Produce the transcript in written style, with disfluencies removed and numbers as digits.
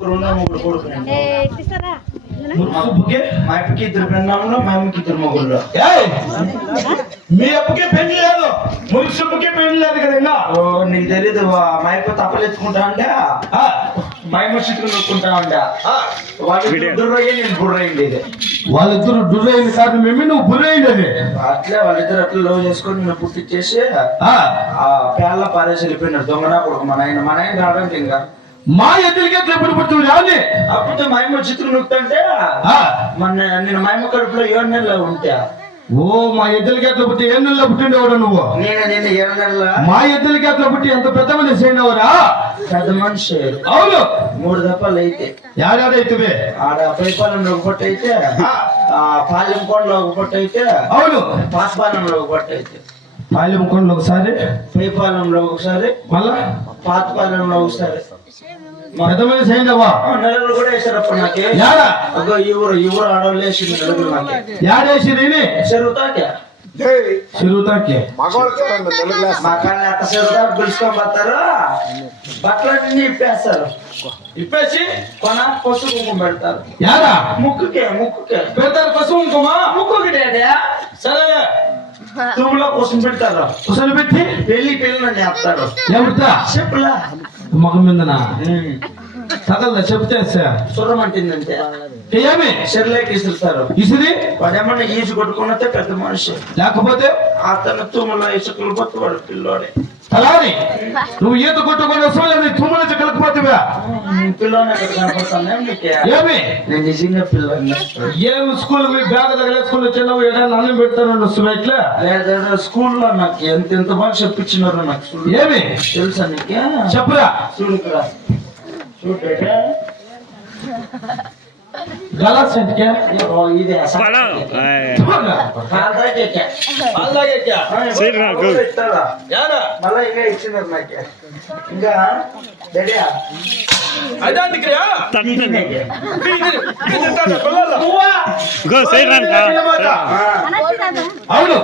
ముగ్గురు ఉన్న ముగ్గురు కొడుకు మా అప్పకి ఇద్దరు పెన్నాములు మా అమ్మకి ఇద్దరు మొగుళ్ళు. మీ అప్పకి పెళ్లి లేదు, ముగిసికి పెళ్లి లేదు కదా. ఓ నీకు తెలీదు, మా అప్ప తప్పలు ఎత్తుకుంటా అంటే మా అమ్మ చిత్రం నొక్కుంటా ఉండే. వాళ్ళిద్దరు దుర్రయ్యి నేను బుర్రయ్యింది. వాళ్ళిద్దరు డుర్రైంది కాదు, మేము నువ్వు బుర్రైంది. అట్లే వాళ్ళిద్దరు అట్లా లవ్ చేసుకొని నేను పుట్టించేసి ఆ పేర్ల పారేసి వెళ్ళిపోయినారు. దొంగనా కొడుకు మా నాయన రావడానికి ఇంకా మా ఎద్దులకి ఎట్లా ఎప్పుడు పుట్టింది రాని అప్పుడు మా అమ్మ చిత్రం నొక్కుంటే మొన్న నేను మా అమ్మ కడుపులో 7 నెలలు ఉంటా. ఓ మా ఎద్దులకి ఎట్లా పుట్టి 7 నెలలు పుట్టిండేవాడు నువ్వు. నేను 7 నెలల మా ఎద్దులకి ఎట్లా పుట్టి ఎంత పెద్ద మనిషి అయినవరా. పెద్ద మనిషి. అవును 3 దఫాలు అయితే ఏడాడైతే ఆడ పైపాలెంలో ఒక పొట్టు అయితే, పాలెం కొండలో ఒక పొట్టు అయితే, అవును పాతపాలెంలో ఒక పొట్టు అయితే, పాలెం కొండలో ఒకసారి, పైపాలెంలో ఒకసారి, మళ్ళా పాతపాలెంలో ఒకసారి. పెద్ద మనిషి అయినవా. నెలలు కూడా వేసారు అప్పుడు నాకే. ఈ ఊరు ఆడవాళ్ళు వేసింది నెలలు నాకే. యాడేసి చెరువుతాకే చెరువుతాకి మా కాళ్ళని అత్త చెరువుతా పిలుచుకొని పోతారు. బట్టలన్నీ ఇప్పేస్తారు. ఇప్పేసి కొన పసుపు కుంకుమ పెడతారు. యాడా ముక్కుకే పెడతారు పశువు ఇంకోమా ముక్కుకి డాడీ. సరే తుమ్ములో కోసం పెడతారు. కుసలు పెట్టి పెళ్లిని చేస్తారు. ఎవరితా చెప్పులా మగం మీదనా తగలదా చెప్తే సురమంటుందంటే ఏమి చెర్లేకి ఇస్తారు. ఇసిరి వాడేమన్నా ఈజు కొట్టుకున్నతే పెద్ద మనిషి, లేకపోతే అతను తుమ్ములో ఇసుకలు పోతే వాడు పిల్లోడే. అలాని నువ్వు ఈత కొట్టుకొని వస్తావు తుమ్మల చెక్కలకపోతేవా పిల్లోనే కనపడతాను. ఏమి నేను నిజంగా పిల్లని ఏం స్కూల్ మీ బ్యాగ్ తగలేసుకుని వచ్చినావు ఏదైనా అన్నం పెడతాను వస్తున్నా ఇట్లా. లేదా స్కూల్లో నాకు ఎంత బాగా చెప్పించినారు. నాకు ఏమి తెలుసా నీకే? చెప్పురా చూడు ఇక్కడ చూడు గలాస్ ఇంటికే ఇదే మళ్ళా ఇంకా ఇచ్చినారు నాకు. ఇంకా రెడీయా అవును